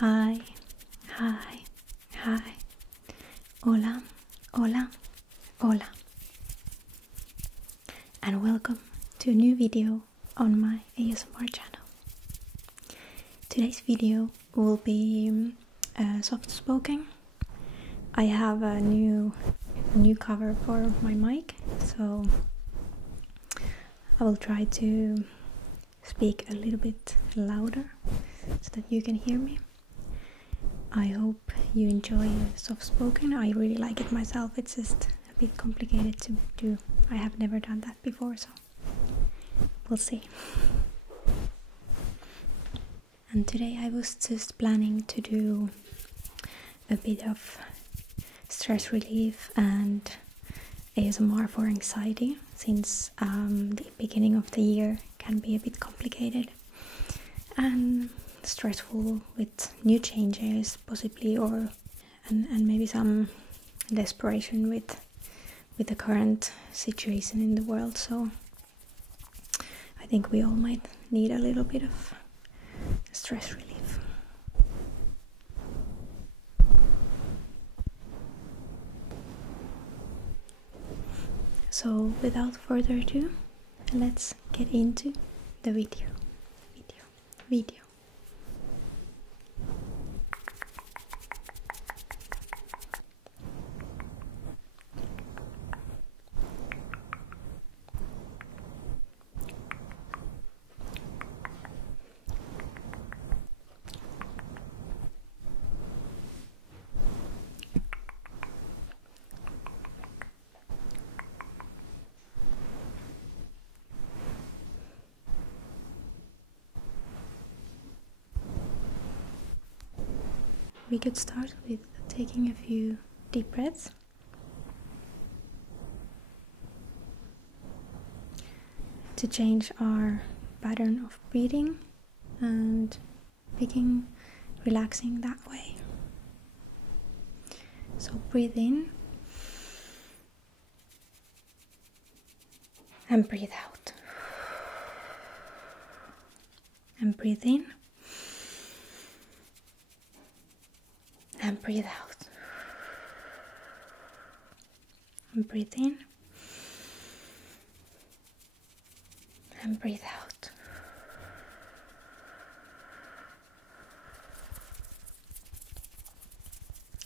Hi, hi, hi. Hola, hola, hola. And welcome to a new video on my ASMR channel. Today's video will be soft spoken. I have a new cover for my mic, so I will try to speak a little bit louder so that you can hear me. I hope you enjoy soft spoken. I really like it myself. It's just a bit complicated to do. I have never done that before, so we'll see. And today I was just planning to do a bit of stress relief and ASMR for anxiety, since the beginning of the year can be a bit complicated and stressful with new changes possibly, and maybe some desperation with the current situation in the world. So I think we all might need a little bit of stress relief. So without further ado, let's get into the video. We could start with taking a few deep breaths. To change our pattern of breathing and begin relaxing that way. So breathe in and breathe out. And breathe in and breathe out. And breathe in and breathe out.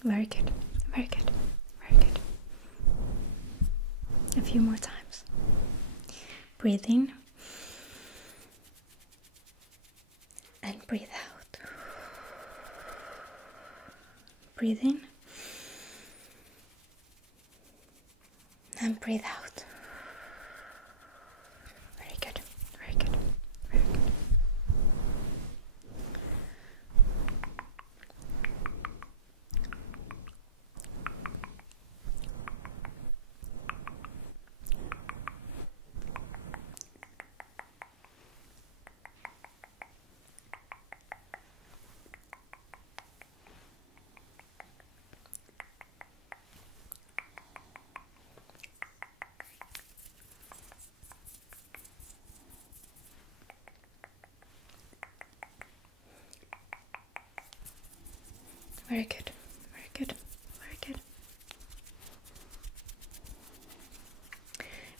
Very good, very good, very good. A few more times. Breathe in and breathe out. Breathe in and breathe out. Very good, very good, very good. Very good, very good, very good.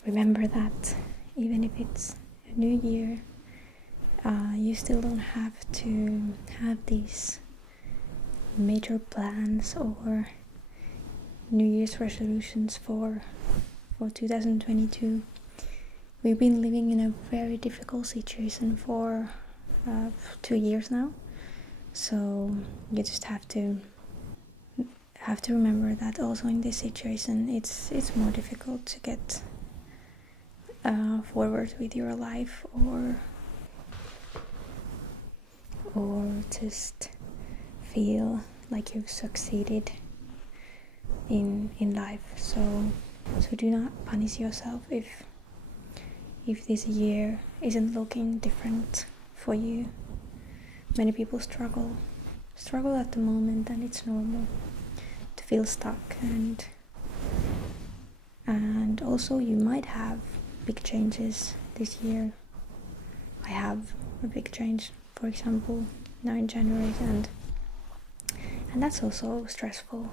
Remember that even if it's a new year, you still don't have to have these major plans or New Year's resolutions for 2022. We've been living in a very difficult situation for 2 years now. So you just have to remember that also in this situation it's more difficult to get forward with your life or just feel like you've succeeded in life. So do not punish yourself if this year isn't looking different for you. Many people struggle at the moment, and it's normal to feel stuck, and also you might have big changes this year. I have a big change, for example, now in January, and and that's also stressful.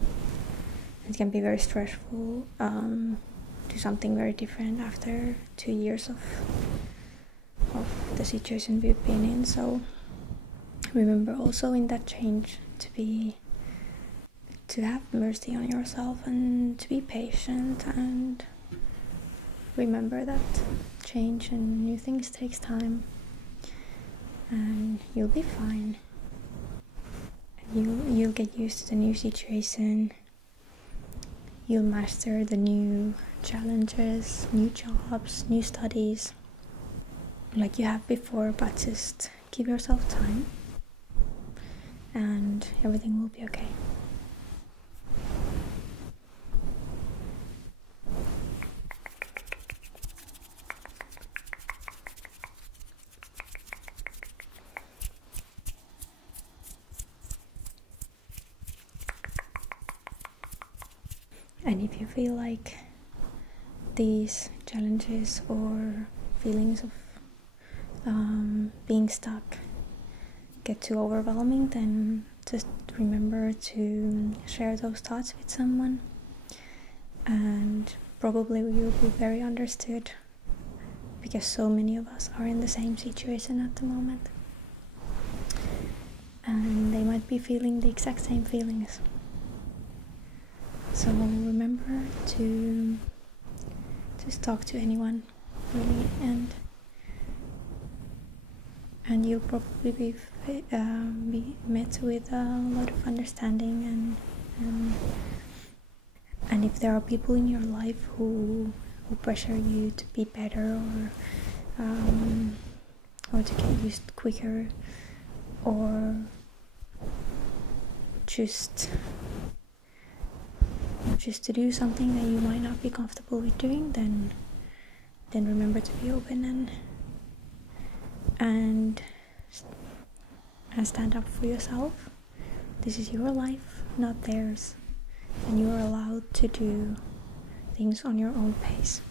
It can be very stressful do something very different after 2 years of the situation we've been in. So remember also in that change to have mercy on yourself and to be patient, and remember that change and new things takes time, and you'll be fine. You'll get used to the new situation. You'll master the new challenges, new jobs, new studies, like you have before, but just give yourself time and everything will be okay. And if you feel like these challenges or feelings of being stuck get too overwhelming, then just remember to share those thoughts with someone, and probably you'll be very understood, because so many of us are in the same situation at the moment, and they might be feeling the exact same feelings. So remember to just talk to anyone, really, and you'll probably be met with a lot of understanding, and if there are people in your life who pressure you to be better, or to get used quicker, or just to do something that you might not be comfortable with doing, then remember to be open and stand up for yourself. This is your life, not theirs, and you are allowed to do things on your own pace.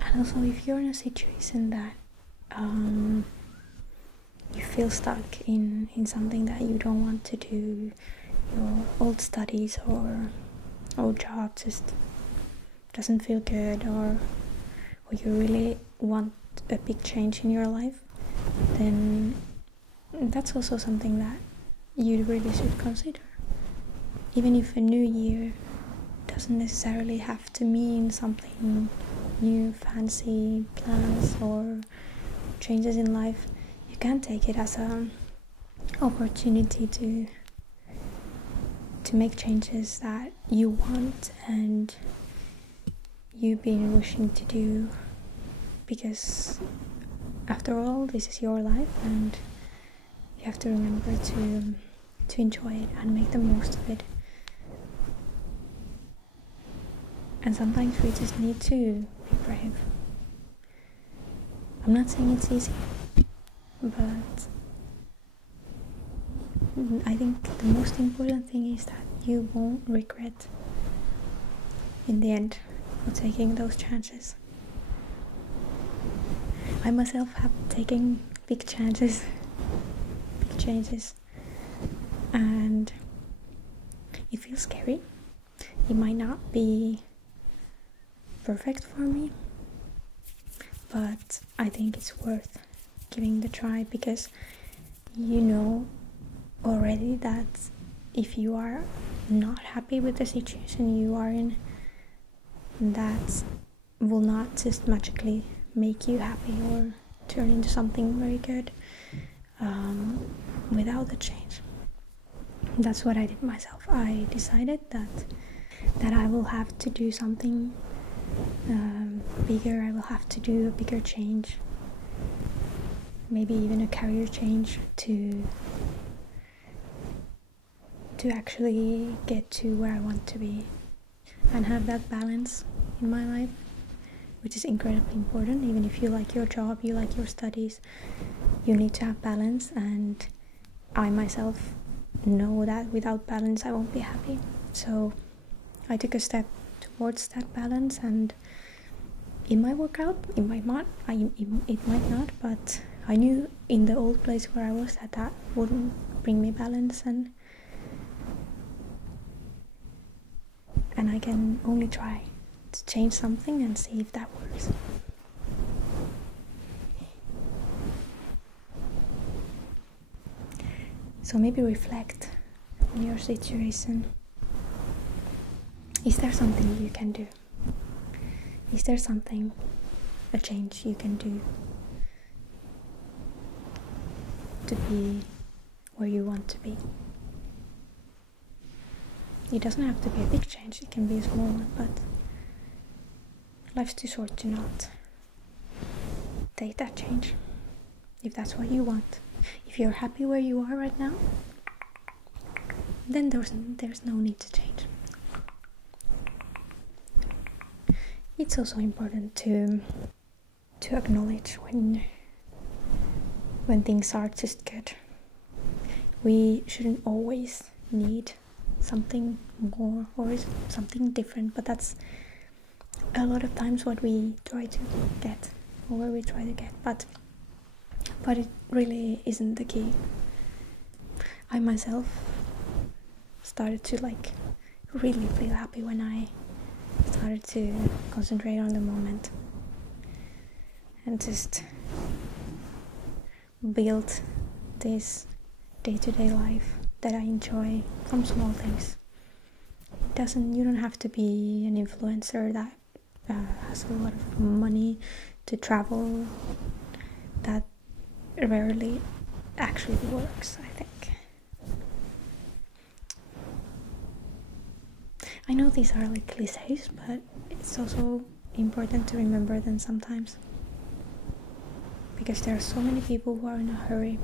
And also, if you're in a situation that you feel stuck in something that you don't want to do, your old studies or old job just doesn't feel good, or you really want a big change in your life, then that's also something that you really should consider. Even if a new year doesn't necessarily have to mean something new, fancy plans or changes in life, you can take it as an opportunity to make changes that you want and you've been wishing to do, because after all, this is your life and you have to remember to enjoy it and make the most of it. And sometimes we just need to be brave. I'm not saying it's easy, but I think the most important thing is that you won't regret in the end for taking those chances. I myself have taken big chances, big changes, and it feels scary. It might not be perfect for me, but I think it's worth giving the try, because you know already that if you are not happy with the situation you are in, that will not just magically make you happy or turn into something very good without the change. That's what I did myself. I decided that I will have to do something bigger. I will have to do a bigger change, maybe even a career change, to actually get to where I want to be and have that balance in my life, which is incredibly important. Even if you like your job, you like your studies, you need to have balance. And I myself know that without balance I won't be happy. So I took a step towards that balance, and it might work out, it might not, it might not, but I knew in the old place where I was that wouldn't bring me balance, and I can only try to change something and see if that works. So maybe reflect on your situation. Is there something you can do? Is there something, a change you can do to be where you want to be? It doesn't have to be a big change, it can be a small one, but life's too short to not take that change, if that's what you want. If you're happy where you are right now, then there's no need to change. It's also important to acknowledge when things are just good. We shouldn't always need something more or something different, but that's a lot of times what we try to get, or where we try to get, but it really isn't the key. I myself started to really feel happy when I started to concentrate on the moment and just build this day-to-day life that I enjoy from small things. You don't have to be an influencer that has a lot of money to travel. That rarely actually works, I think. I know these are like cliches, but it's also important to remember them sometimes, because there are so many people who are in a hurry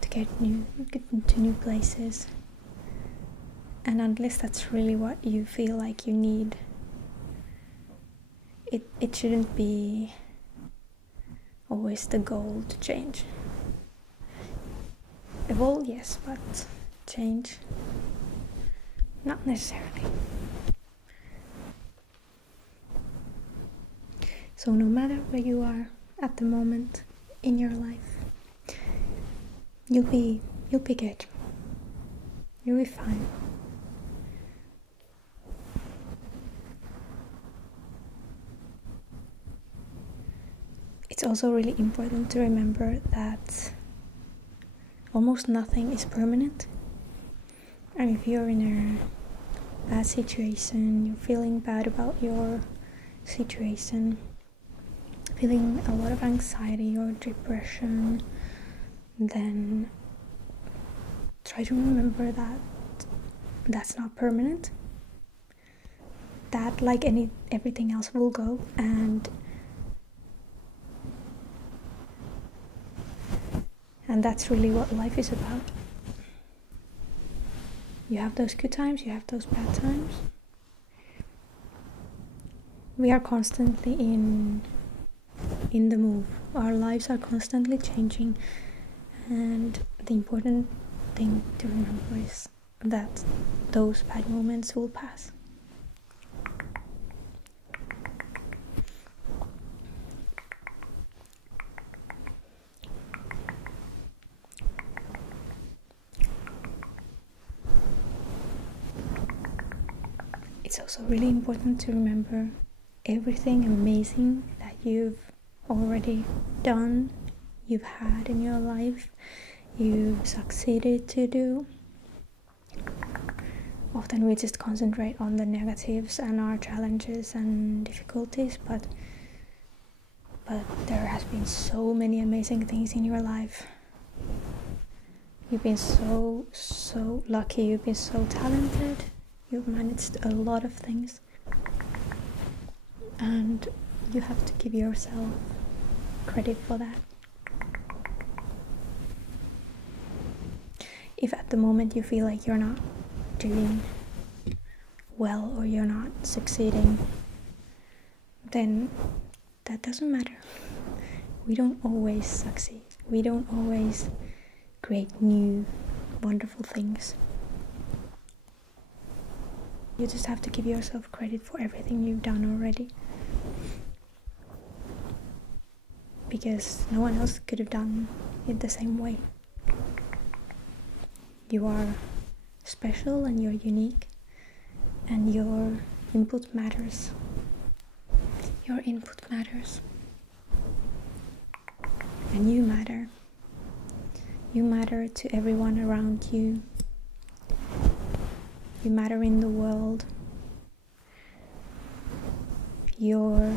to get into new places, and unless that's really what you feel like you need, it shouldn't be always the goal to change. Evolve, yes, but change, not necessarily. So no matter where you are at the moment in your life, you'll be good. You'll be fine. It's also really important to remember that almost nothing is permanent. And if you're in a bad situation, you're feeling bad about your situation, feeling a lot of anxiety or depression, then try to remember that that's not permanent. That, like everything else, will go, and that's really what life is about. You have those good times, you have those bad times. We are constantly in the move. Our lives are constantly changing, and the important thing to remember is that those bad moments will pass. It's also really important to remember everything amazing that you've already done, you've had in your life, you've succeeded to do. Often we just concentrate on the negatives and our challenges and difficulties, but there has been so many amazing things in your life. You've been so lucky, you've been so talented, you've managed a lot of things, and you have to give yourself credit for that. If at the moment you feel like you're not doing well or you're not succeeding, then that doesn't matter. We don't always succeed. We don't always create new wonderful things. You just have to give yourself credit for everything you've done already, because no one else could have done it the same way. You are special and you're unique, and your input matters. Your input matters. And you matter. You matter to everyone around you. You matter in the world. Your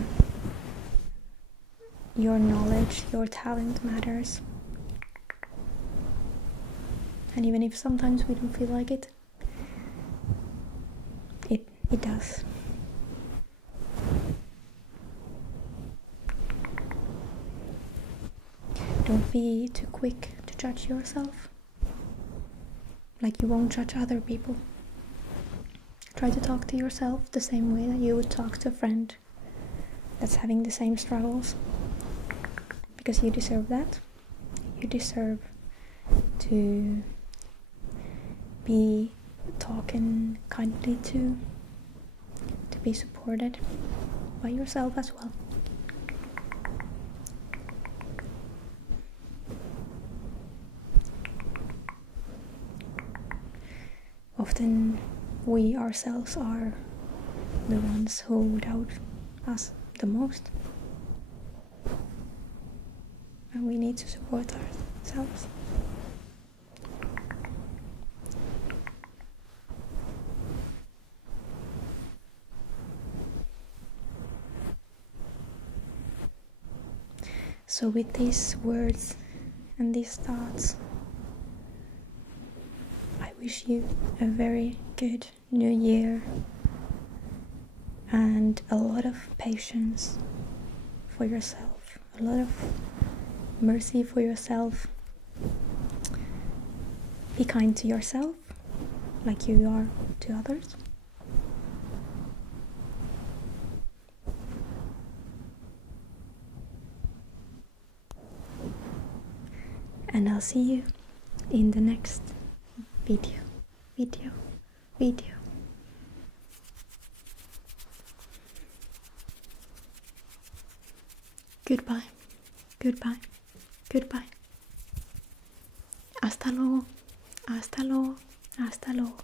knowledge, your talent matters. And even if sometimes we don't feel like it, it does. Don't be too quick to judge yourself, like you won't judge other people. Try to talk to yourself the same way that you would talk to a friend that's having the same struggles, because you deserve that. You deserve to be talking kindly to be supported by yourself as well. Often we ourselves are the ones who doubt us the most, and we need to support ourselves. So with these words and these thoughts, I wish you a very good new year and a lot of patience for yourself, a lot of mercy for yourself. Be kind to yourself like you are to others. And I'll see you in the next video. Goodbye. Hasta luego.